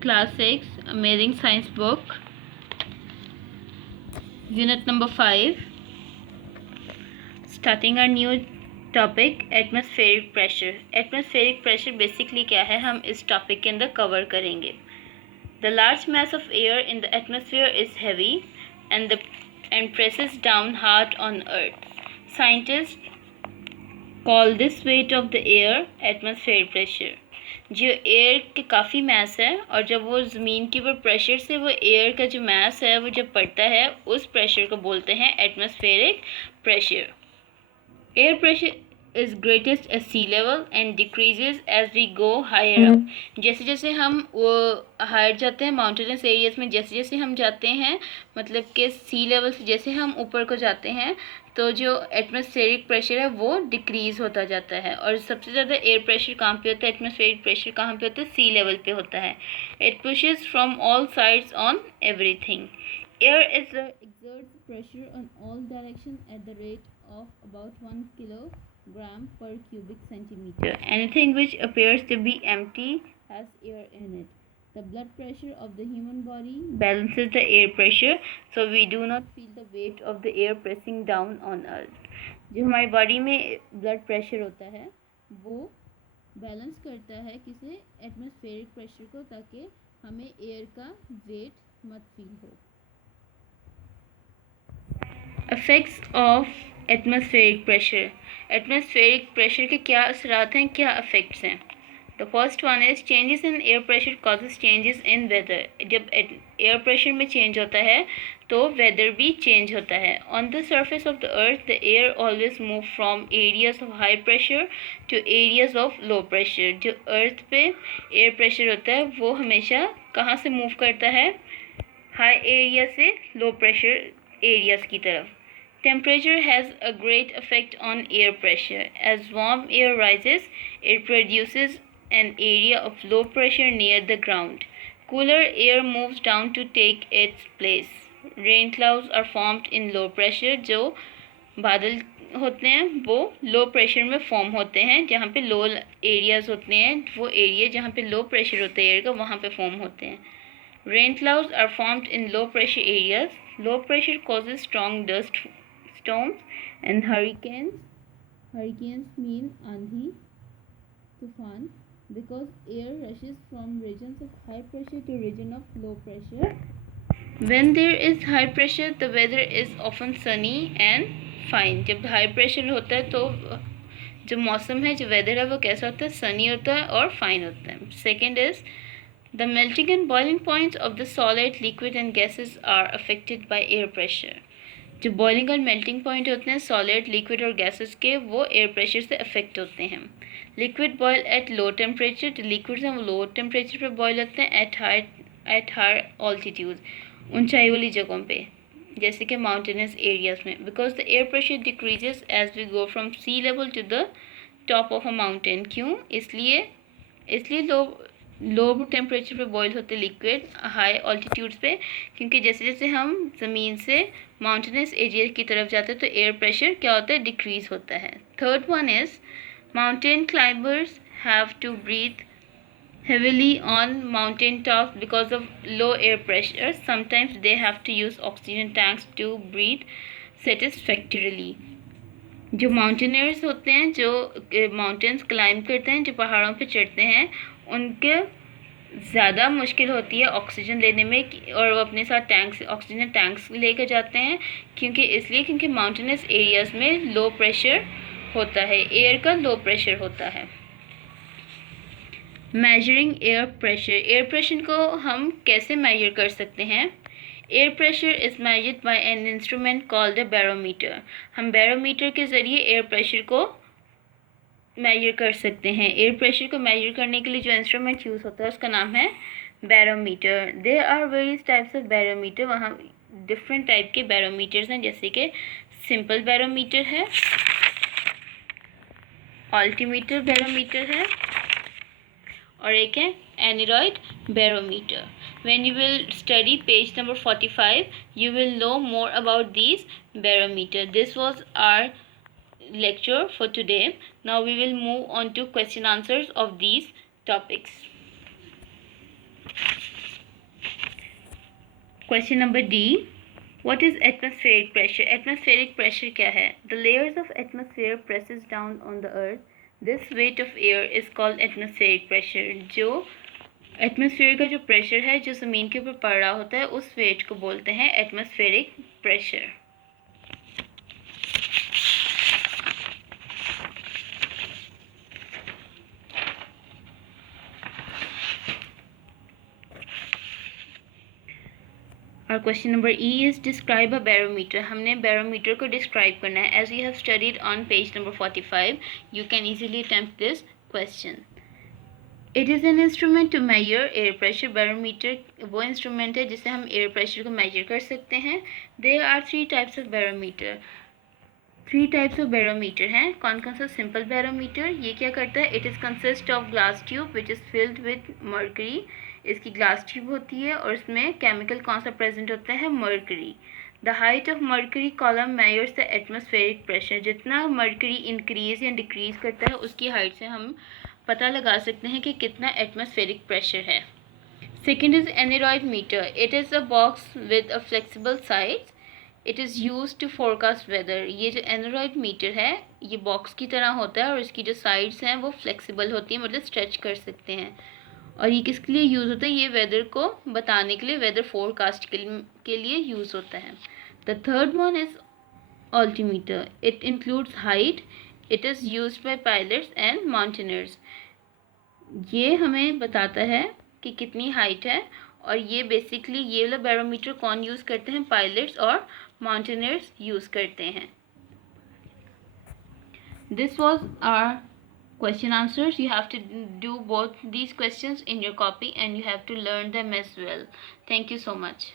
Class 6 Amazing Science Book, Unit number 5. Starting our new topic, atmospheric pressure. Atmospheric pressure basically क्या है, हम इस topic के अंदर कवर करेंगे. The large mass of air in the atmosphere is heavy and presses down hard on Earth. Scientists call this weight of the air atmospheric pressure. जो air के काफ़ी मैस है और जब वो ज़मीन के ऊपर प्रेशर से वो एयर का जो मैस है वो जब पड़ता है उस प्रेशर को बोलते हैं atmospheric pressure. Air pressure is greatest at sea level and decreases as we go higher up. जैसे जैसे हम वो हायर जाते हैं माउंटेनस एरियाज में, जैसे जैसे हम जाते हैं मतलब कि सी लेवल से जैसे हम ऊपर को जाते हैं तो जो एटमॉस्फेरिक प्रेशर है वो डिक्रीज़ होता जाता है. और सबसे ज़्यादा एयर प्रेशर कहाँ पे होता है, एटमॉस्फेरिक प्रेशर कहाँ पे होता है, सी लेवल पे होता है. It pushes from all sides on everything. Air exerts pressure on all directions at the rate of about 1 kilogram per cubic centimeter. Anything which appears to be empty has air in it. The blood pressure of the human body balances the air pressure, so we do not feel the weight of the air pressing down on us. जो हमारी body में blood pressure होता है वो balance करता है किसे, atmospheric pressure को, ताकि हमें एयर का वेट मत फील हो. Effects of atmospheric pressure. Atmospheric pressure के क्या असरात हैं, क्या इफ़ेक्ट्स हैं. The first one is changes in air pressure causes changes in weather. जब एयर प्रेशर में चेंज होता है तो वेदर भी चेंज होता है. On the surface of the earth the air always move from areas of high pressure to areas of low pressure. जो earth पे एयर प्रेशर होता है वो हमेशा कहाँ से मूव करता है, हाई एरिया से लो प्रेशर areas की तरफ. Temperature has a great effect on air pressure. As warm air rises, it produces an area of low pressure near the ground. Cooler air moves down to take its place. Rain clouds are formed in low pressure. जो बादल होते हैं वो low pressure में form होते हैं. जहाँ पे लो एरियाज होते हैं वो एरिया जहाँ पे लो प्रेशर होता है एयर का वहाँ पे फॉर्म होते हैं. Rain clouds are formed in low pressure areas. Low pressure causes strong dust storms and hurricanes. Hurricanes mean आंधी, तूफान, because air rushes from regions of high pressure to region of low pressure. When there is high pressure, the weather is often sunny and fine. जब high pressure होता है तो जो मौसम है, जो वेदर है वो कैसा होता है, सनी होता है और फाइन होता है. Second is The melting and boiling points of the solid, liquid and gases are affected by air pressure. जो बॉइलिंग और मेल्टिंग पॉइंट होते हैं सॉलिड, लिक्विड और गैसेस के वो एयर प्रेशर से अफेक्ट होते हैं. Liquid boil at low temperature. जो लिक्विड्स हैं वो लो टेम्परेचर पे बॉयल होते हैं एट हाई ऑल्टीट्यूड, ऊंचाई वाली जगहों पे जैसे कि माउंटेनस एरियाज में. Because the air pressure decreases as we go from sea level to the top of a mountain. क्यों, इसलिए लो टेम्परेचर पे बॉयल होते लिक्विड हाई ऑल्टीट्यूड्स पे, क्योंकि जैसे जैसे हम ज़मीन से माउंटेनस एरिया की तरफ जाते हैं तो एयर प्रेशर क्या होता है, डिक्रीज होता है. Third one is mountain climbers have to breathe heavily on mountain tops because of low air pressure. Sometimes they have to use oxygen tanks to breathe satisfactorily. जो माउंटेनियर्स होते हैं, जो mountains climb करते हैं, जो पहाड़ों पे चढ़ते हैं, उनके ज़्यादा मुश्किल होती है ऑक्सीजन लेने में और वो अपने साथ ऑक्सीजन टैंक्स लेकर जाते हैं. क्योंकि माउंटेनस एरियाज़ में लो प्रेशर होता है, एयर का लो प्रेशर होता है. Measuring air pressure. Air pressure को हम कैसे मेजर कर सकते हैं. Air pressure is measured by an instrument called a barometer. हम बैरोमीटर के ज़रिए एयर प्रेशर को मेजर कर सकते हैं. एयर प्रेशर को मेजर करने के लिए जो इंस्ट्रूमेंट यूज़ होता है उसका नाम है barometer. There are various types of barometer. वहाँ डिफरेंट टाइप के बैरोमीटर्स हैं, जैसे कि सिंपल बैरोमीटर है, अल्टीमीटर बैरोमीटर है और एक है aneroid barometer. When you will study page number 45, you will know more about these barometer. This was our lecture for today. Now we will move on to question answers of these topics. Question number D, what is atmospheric pressure? Atmospheric pressure क्या है? The layers of atmosphere presses down on the earth, this weight of air is called atmospheric pressure. जो atmosphere का जो pressure है जो ज़मीन के ऊपर पड़ रहा होता है उस वेट को बोलते हैं एटमॉस्फेरिक प्रेशर। और question number E is describe a barometer. हमने बैरोमीटर को डिस्क्राइब करना है। As you have studied on page number 45, you can easily attempt this question. It is an instrument to measure air pressure. Barometer वो instrument है जिससे हम air pressure को major कर सकते हैं। There are 3 types of barometer. 3 types of barometer हैं। कौन कौन सा? सिंपल बैरोमीटर, ये क्या करता है? It is consist of glass tube which is filled with mercury. इसकी ग्लास ट्यूब होती है और इसमें केमिकल कौन सा प्रेजेंट होता है? Mercury. The height of mercury column measures the atmospheric pressure. जितना मर्करी इंक्रीज या डिक्रीज करता है उसकी हाइट से हम पता लगा सकते हैं कि कितना एटमॉस्फेरिक प्रेशर है। Second is aneroid meter. It is a box with a flexible sides. It is use to forecast weather. ये जो एनेरॉइड मीटर है ये बॉक्स की तरह होता है और इसकी जो साइड्स हैं वो फ्लेक्सिबल होती हैं, मतलब स्ट्रेच कर सकते हैं। और ये किसके लिए यूज़ होता है? ये वेदर को बताने के लिए, वेदर फोरकास्ट के लिए यूज़ होता है। The third one is altimeter. It includes height. It is use by pilots and mountaineers. ये हमें बताता है कि कितनी हाइट है और ये बेसिकली ये वाला बैरोमीटर कौन यूज़ करते हैं? पायलट्स और माउंटेनर्स यूज़ करते हैं। This was our question answers. You have to do both these questions in your copy and you have to learn them as well. Thank you so much.